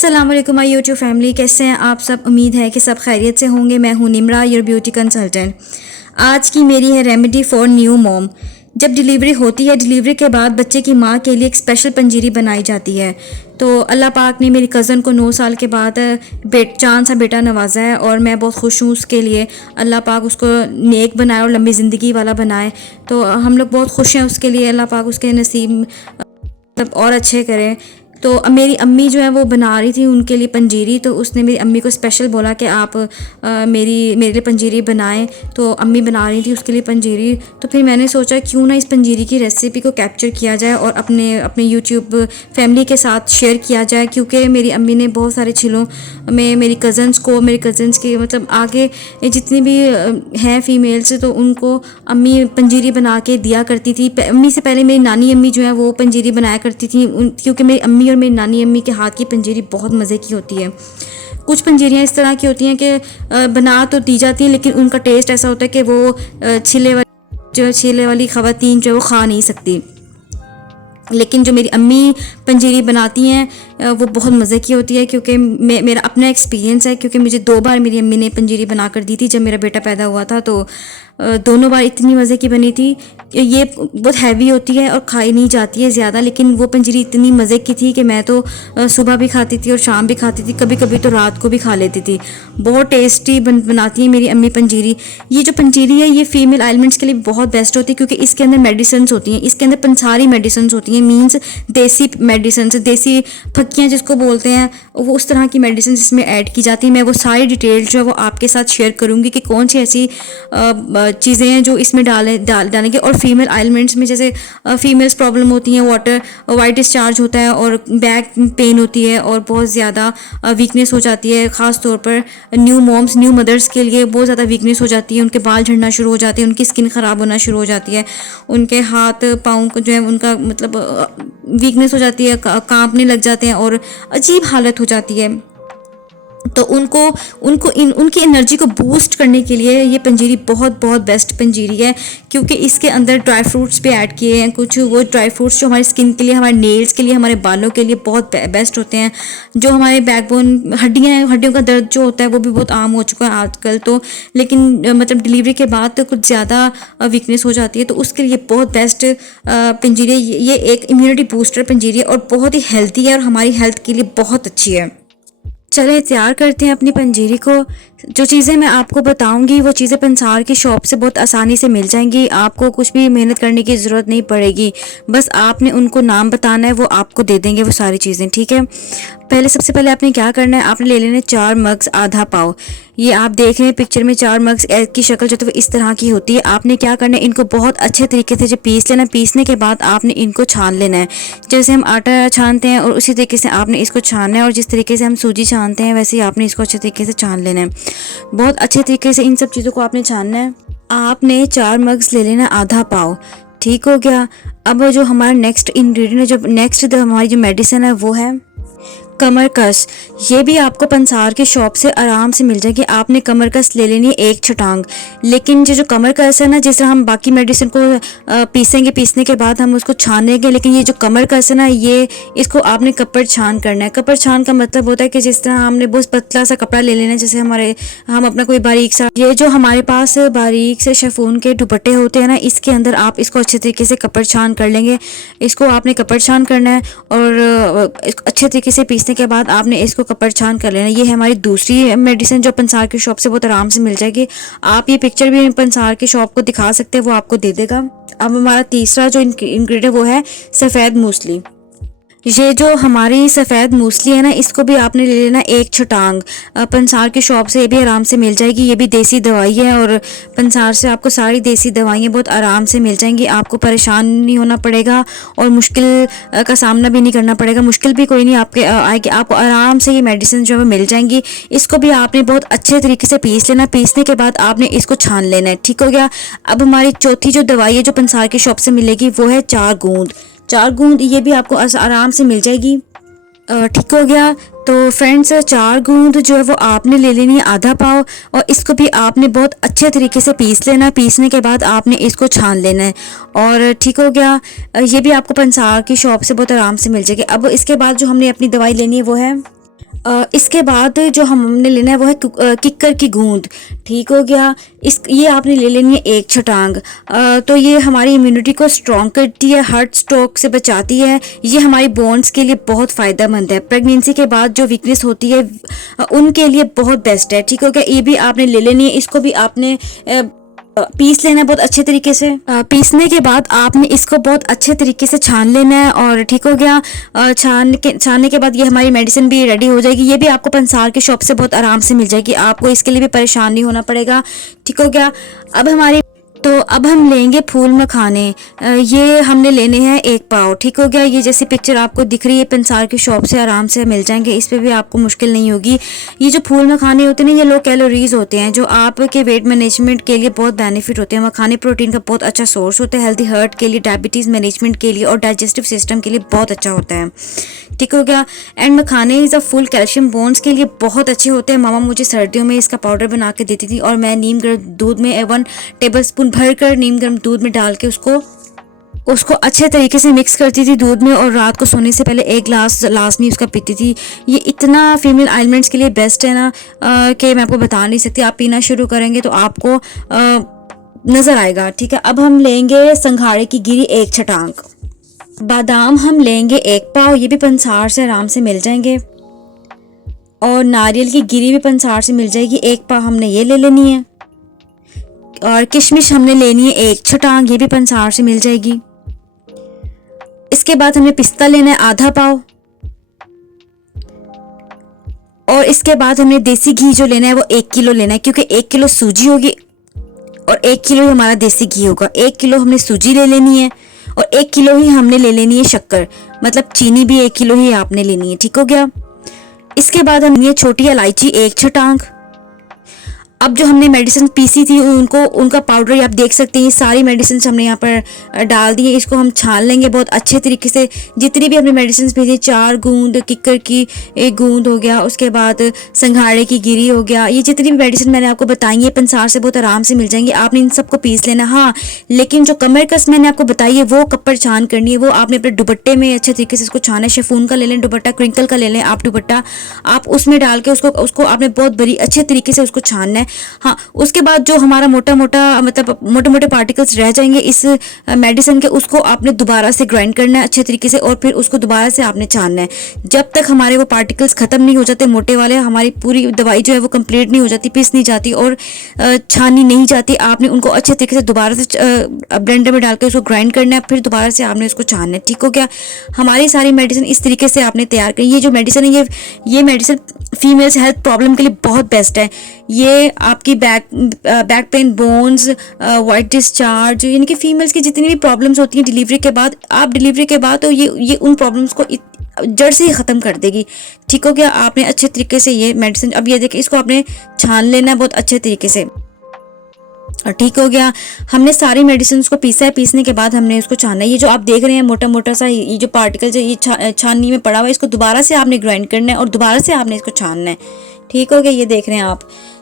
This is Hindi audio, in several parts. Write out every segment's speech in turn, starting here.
अस्सलाम वालेकुम माय यूट्यूब फैमिली, कैसे हैं आप सब। उम्मीद है कि सब खैरियत से होंगे। मैं हूं निम्रा, योर ब्यूटी कंसल्टेंट। आज की मेरी है रेमेडी फॉर न्यू मॉम। जब डिलीवरी होती है, डिलीवरी के बाद बच्चे की माँ के लिए एक स्पेशल पंजीरी बनाई जाती है। तो अल्लाह पाक ने मेरी कज़न को 9 साल के बाद चांद सा बेटा नवाजा है और मैं बहुत खुश हूँ उसके लिए। अल्लाह पाक उसको नेक बनाए और लंबी ज़िंदगी वाला बनाए। तो हम लोग बहुत खुश हैं उसके लिए। अल्लाह पाक उसके नसीब और अच्छे करें। तो मेरी अम्मी जो है वो बना रही थी उनके लिए पंजीरी। तो उसने मेरी अम्मी को स्पेशल बोला कि आप मेरे लिए पंजीरी बनाएं। तो अम्मी बना रही थी उसके लिए पंजीरी। तो फिर मैंने सोचा क्यों ना इस पंजीरी की रेसिपी को कैप्चर किया जाए और अपने यूट्यूब फैमिली के साथ शेयर किया जाए, क्योंकि मेरी अम्मी ने बहुत सारे छिलों में मेरी कज़न्स के मतलब आगे जितनी भी हैं फीमेल्स, तो उनको अम्मी पंजीरी बना के दिया करती थी। अम्मी से पहले मेरी नानी अम्मी जो है वो पंजीरी बनाया करती थी, क्योंकि मेरी अम्मी और मेरी नानी अम्मी के हाथ की पंजीरी बहुत मज़े की होती है। कुछ पंजीरियाँ इस तरह की होती हैं कि बना तो दी जाती हैं लेकिन उनका टेस्ट ऐसा होता है कि वो छिले वाली ख़वातीन जो है वो खा नहीं सकती। लेकिन जो मेरी अम्मी पंजीरी बनाती हैं वो बहुत मज़े की होती है, क्योंकि मेरा अपना एक्सपीरियंस है। क्योंकि मुझे 2 बार मेरी अम्मी ने पंजीरी बना कर दी थी जब मेरा बेटा पैदा हुआ था। तो दोनों बार इतनी मज़े की बनी थी। ये बहुत हैवी होती है और खाई नहीं जाती है ज़्यादा, लेकिन वो पंजीरी इतनी मज़े की थी कि मैं तो सुबह भी खाती थी और शाम भी खाती थी, कभी कभी तो रात को भी खा लेती थी। बहुत टेस्टी बनाती है मेरी अम्मी पंजीरी। ये जो पंजीरी है ये फीमेल एलिमेंट्स के लिए बहुत बेस्ट होती है, क्योंकि इसके अंदर मेडिसिन होती हैं। इसके अंदर पंसारी मेडिसिन होती हैं, मीन्स देसी मेडिसिन, देसी फक्कियाँ जिसको बोलते हैं, वो उस तरह की मेडिसिन इसमें ऐड की जाती है। मैं वो सारी डिटेल जो है वो आपके साथ शेयर करूँगी कि कौन सी ऐसी चीज़ें हैं जो इसमें डालेंगे। और फीमेल एलिमेंट्स में जैसे फीमेल्स प्रॉब्लम होती हैं, वाइट डिस्चार्ज होता है और बैक पेन होती है और बहुत ज़्यादा वीकनेस हो जाती है। ख़ास तौर पर न्यू मदर्स के लिए बहुत ज़्यादा वीकनेस हो जाती है। उनके बाल झड़ना शुरू हो जाते हैं, उनकी स्किन ख़राब होना शुरू हो जाती है, उनके हाथ पाँव को जो है उनका मतलब वीकनेस हो जाती है, कांपने लग जाते हैं और अजीब हालत हो जाती है। तो उनकी एनर्जी को बूस्ट करने के लिए ये पंजीरी बहुत बेस्ट पंजीरी है, क्योंकि इसके अंदर ड्राई फ्रूट्स भी ऐड किए हैं। कुछ वो ड्राई फ्रूट्स जो हमारी स्किन के लिए, हमारे नेल्स के लिए, हमारे बालों के लिए बहुत बेस्ट होते हैं। जो हमारे बैकबोन हड्डियों का दर्द जो होता है वो भी बहुत आम हो चुका है आजकल तो, लेकिन मतलब डिलीवरी के बाद तो कुछ ज़्यादा वीकनेस हो जाती है, तो उसके लिए बहुत बेस्ट पंजीरी। ये एक इम्यूनिटी बूस्टर पंजीरी है और बहुत ही हेल्थी है और हमारी हेल्थ के लिए बहुत अच्छी है। चलें तैयार करते हैं अपनी पंजीरी को। जो चीज़ें मैं आपको बताऊंगी वो चीज़ें पंसार की शॉप से बहुत आसानी से मिल जाएंगी। आपको कुछ भी मेहनत करने की ज़रूरत नहीं पड़ेगी, बस आपने उनको नाम बताना है, वो आपको दे देंगे वो सारी चीज़ें, ठीक है। सबसे पहले आपने क्या करना है, आपने ले लेना है 4 मग्स आधा पाव। ये आप देख रहे हैं पिक्चर में 4 मग्स की शक्ल जो तो वो इस तरह की होती है। आपने क्या करना है, इनको बहुत अच्छे तरीके से जो पीस लेना है। पीसने के बाद आपने इनको छान लेना है, जैसे हम आटा छानते हैं और उसी तरीके से आपने इसको छानना है। और जिस तरीके से हम सूजी छानते हैं वैसे ही आपने इसको अच्छे तरीके से छान लेना है। बहुत अच्छे तरीके से इन सब चीज़ों को आपने छानना है। आपने 4 मग्स ले लेना आधा पाव, ठीक हो गया। अब जो हमारा नेक्स्ट इंग्रेडिएंट है, जो नेक्स्ट हमारी जो मेडिसिन है वो है कमरकस। ये भी आपको पंसार की शॉप से आराम से मिल जाएगी। आपने कमरकस ले लेनी है 1 छटांग। लेकिन जो कमरकस है ना, जिस तरह हम बाकी मेडिसिन को पीसेंगे, पीसने के बाद हम उसको छानेंगे, लेकिन ये जो कमरकस है ना, ये इसको आपने कपड़ छान करना है। कपड़ छान का मतलब होता है कि जिस तरह हमने बहुत पतला सा कपड़ा ले लेना है, जैसे हम अपना कोई बारीक सा, ये जो हमारे पास बारीक से शिफॉन के दुपट्टे होते हैं ना, इसके अंदर आप इसको अच्छे तरीके से कपड़ छान कर लेंगे। इसको आपने कपड़ छान करना है और अच्छे तरीके से पीसने के बाद आपने इसको कपड़ छान कर लेना। ये है हमारी दूसरी मेडिसिन जो पंसार की शॉप से बहुत आराम से मिल जाएगी। आप ये पिक्चर भी पंसार की शॉप को दिखा सकते हैं, वो आपको दे देगा। अब हमारा तीसरा जो इंग्रेडिएंट वो है सफ़ेद मूसली। ये जो हमारी सफ़ेद मूसली है ना, इसको भी आपने ले लेना 1 छटांग। पंसार की शॉप से ये भी आराम से मिल जाएगी। ये भी देसी दवाई है और पंसार से आपको सारी देसी दवाइयाँ बहुत आराम से मिल जाएंगी। आपको परेशान नहीं होना पड़ेगा और मुश्किल का सामना भी नहीं करना पड़ेगा। मुश्किल भी कोई नहीं आपके आएगी, आपको आराम से ये मेडिसिन जो है मिल जाएंगी। इसको भी आपने बहुत अच्छे तरीके से पीस लेना। पीसने के बाद आपने इसको छान लेना है, ठीक हो गया। अब हमारी चौथी जो दवाई है जो पंसार की शॉप से मिलेगी वो है 4 गूंद। 4 गूंद ये भी आपको आराम से मिल जाएगी, ठीक हो गया। तो फ्रेंड्स 4 गूंद जो है वो आपने ले लेनी है आधा पाव और इसको भी आपने बहुत अच्छे तरीके से पीस लेना है। पीसने के बाद आपने इसको छान लेना है और ठीक हो गया। ये भी आपको पंसार की शॉप से बहुत आराम से मिल जाएगी। अब इसके बाद जो हमने अपनी दवाई लेनी है वो है इसके बाद जो हमने लेना है वो है किक्कर की गूंद। ठीक हो गया। ये आपने ले लेनी है एक छटांग। तो ये हमारी इम्यूनिटी को स्ट्रॉन्ग करती है, हार्ट स्ट्रोक से बचाती है। ये हमारी बोन्स के लिए बहुत फ़ायदेमंद है। प्रेगनेंसी के बाद जो वीकनेस होती है उनके लिए बहुत बेस्ट है। ठीक हो गया। ये भी आपने ले लेनी है। इसको भी आपने पीस लेना है बहुत अच्छे तरीके से। पीसने के बाद आपने इसको बहुत अच्छे तरीके से छान लेना है। और ठीक हो गया। छानने के बाद ये हमारी मेडिसिन भी रेडी हो जाएगी। ये भी आपको पंसार की शॉप से बहुत आराम से मिल जाएगी, आपको इसके लिए भी परेशान नहीं होना पड़ेगा। ठीक हो गया। अब हम लेंगे फूल मखाने। ये हमने लेने हैं 1 पाव। ठीक हो गया। ये जैसी पिक्चर आपको दिख रही है पंसार की शॉप से आराम से मिल जाएंगे, इस पे भी आपको मुश्किल नहीं होगी। ये जो फूल मखाने होते हैं ना, ये लो कैलोरीज होते हैं जो आपके वेट मैनेजमेंट के लिए बहुत बेनिफिट होते हैं। मखाने प्रोटीन का बहुत अच्छा सोर्स होता है, हेल्दी हार्ट के लिए, डायबिटीज़ मैनेजमेंट के लिए और डाइजेस्टिव सिस्टम के लिए बहुत अच्छा होता है। ठीक हो गया। एंड मखाने is a full calcium, bones के लिए बहुत अच्छे होते हैं। मामा मुझे सर्दियों में इसका पाउडर बना के देती थी और मैं नीम गर्म दूध में 1 टेबलस्पून भरकर नीम गर्म दूध में डाल के उसको अच्छे तरीके से मिक्स करती थी दूध में, और रात को सोने से पहले 1 ग्लास लाजमी उसका पीती थी। ये इतना फीमेल आइलमेंट्स के लिए बेस्ट है ना कि मैं आपको बता नहीं सकती। आप पीना शुरू करेंगे तो आपको नज़र आएगा। ठीक है। अब हम लेंगे संघाड़े की गिरी 1 छटांग। बादाम हम लेंगे 1 पाव, ये भी पंसार से आराम से मिल जाएंगे। और नारियल की गिरी भी पंसार से मिल जाएगी, 1 पाव हमने ये ले लेनी है। और किशमिश हमने लेनी है 1 छटांग, ये भी पंसार से मिल जाएगी। इसके बाद हमें पिस्ता लेना है आधा पाव। और इसके बाद हमने देसी घी जो लेना है वो 1 किलो लेना है, क्योंकि 1 किलो सूजी होगी और 1 किलो ही हमारा देसी घी होगा। 1 किलो हमने सूजी ले लेनी है और 1 किलो ही हमने ले लेनी है शक्कर, मतलब चीनी भी 1 किलो ही आपने लेनी है। ठीक हो गया। इसके बाद हम ये छोटी इलायची 1 छटांग। अब जो हमने मेडिसिन पीसी थी उनका पाउडर आप देख सकते हैं, ये सारी मेडिसिन हमने यहाँ पर डाल दी है। इसको हम छान लेंगे बहुत अच्छे तरीके से। जितनी भी हमने मेडिसिन पीसी, 4 गूंद किक्कर की 1 गूंद हो गया, उसके बाद संघाड़े की गिरी हो गया, ये जितनी भी मेडिसिन मैंने आपको बताई है पंसार से बहुत आराम से मिल जाएंगी। आपने इन सबको पीस लेना। हाँ, लेकिन जो कमर कस मैंने आपको बताई है वो कपड़ छान करनी है, वो आपने अपने दुपट्टे में अच्छे तरीके से इसको छाना है। शिफॉन का ले लें दुपट्टा, क्रिंकल का ले लें आप दुपट्टा, आप उसमें डाल के उसको आपने बहुत बड़ी अच्छे तरीके से उसको छानना है। हाँ, उसके बाद जो हमारा मोटा मोटे पार्टिकल्स रह जाएंगे इस मेडिसिन के, उसको आपने दोबारा से ग्राइंड करना है अच्छे तरीके से और फिर उसको दोबारा से आपने छानना है। जब तक हमारे वो पार्टिकल्स खत्म नहीं हो जाते मोटे वाले, हमारी पूरी दवाई जो है वो कंप्लीट नहीं हो जाती, पीस नहीं जाती और छानी नहीं जाती। आपने उनको अच्छे तरीके से दोबारा से ब्लेंडर में डाल के उसको ग्राइंड करना है, फिर दोबारा से आपने उसको छानना है। ठीक हो गया। हमारी सारी मेडिसिन इस तरीके से आपने तैयार करी। ये जो मेडिसिन है ये मेडिसिन फीमेल्स हेल्थ प्रॉब्लम के लिए बहुत बेस्ट है। ये आपकी back pain, bones, white discharge, यानी कि फीमेल्स की जितनी भी प्रॉब्लम्स होती हैं डिलीवरी के बाद, आप डिलीवरी के बाद तो ये उन प्रॉब्लम्स को जड़ से ही ख़त्म कर देगी। ठीक हो गया। आपने अच्छे तरीके से ये मेडिसिन, अब ये देखिए इसको आपने छान लेना है बहुत अच्छे तरीके से। और ठीक हो गया। हमने सारी मेडिसिन को पीसा है, पीसने के बाद हमने उसको छाना है। ये जो आप देख रहे हैं मोटा मोटा सा ये जो पार्टिकल है ये छाननी में पड़ा हुआ है, इसको दोबारा से आपने ग्राइंड करना है और दोबारा से आपने इसको छानना है। ठीक हो गया। ये देख रहे हैं आप,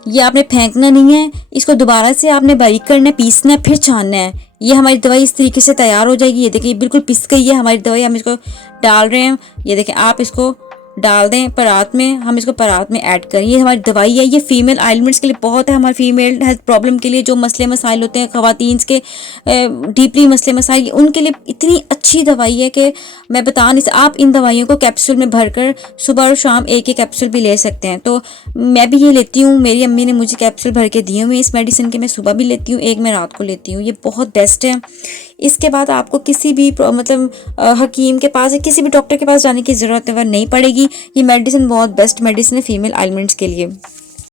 ये आपने फेंकना नहीं है, इसको दोबारा से आपने बारीक करना है, पीसना है, फिर छानना है। ये हमारी दवाई इस तरीके से तैयार हो जाएगी। ये देखिए बिल्कुल पिस गई है हमारी दवाई, हम इसको डाल रहे हैं। ये देखें, आप इसको डाल दें परात में, हम इसको परात में ऐड करें। ये हमारी दवाई है, ये फीमेल आइलमेंट्स के लिए बहुत है, हमारे फीमेल हेल्थ प्रॉब्लम के लिए जो मसले मसाइल होते हैं ख़वातीन के, डीपली मसले मसाइल, उनके लिए इतनी अच्छी दवाई है कि मैं बता नहीं सकती। आप इन दवाइयों को कैप्सूल में भरकर सुबह और शाम एक कैप्सूल भी ले सकते हैं। तो मैं भी ये लेती हूँ, मेरी अम्मी ने मुझे कैप्सूल भर के दिए हुए इस मेडिसिन के, मैं सुबह भी लेती हूँ, एक मैं रात को लेती हूँ। ये बहुत बेस्ट है। इसके बाद आपको किसी भी हकीम के पास या किसी भी डॉक्टर के पास जाने की ज़रूरत नहीं पड़ेगी। ये मेडिसिन बहुत बेस्ट मेडिसिन है फीमेल आइलमेंट्स के लिए।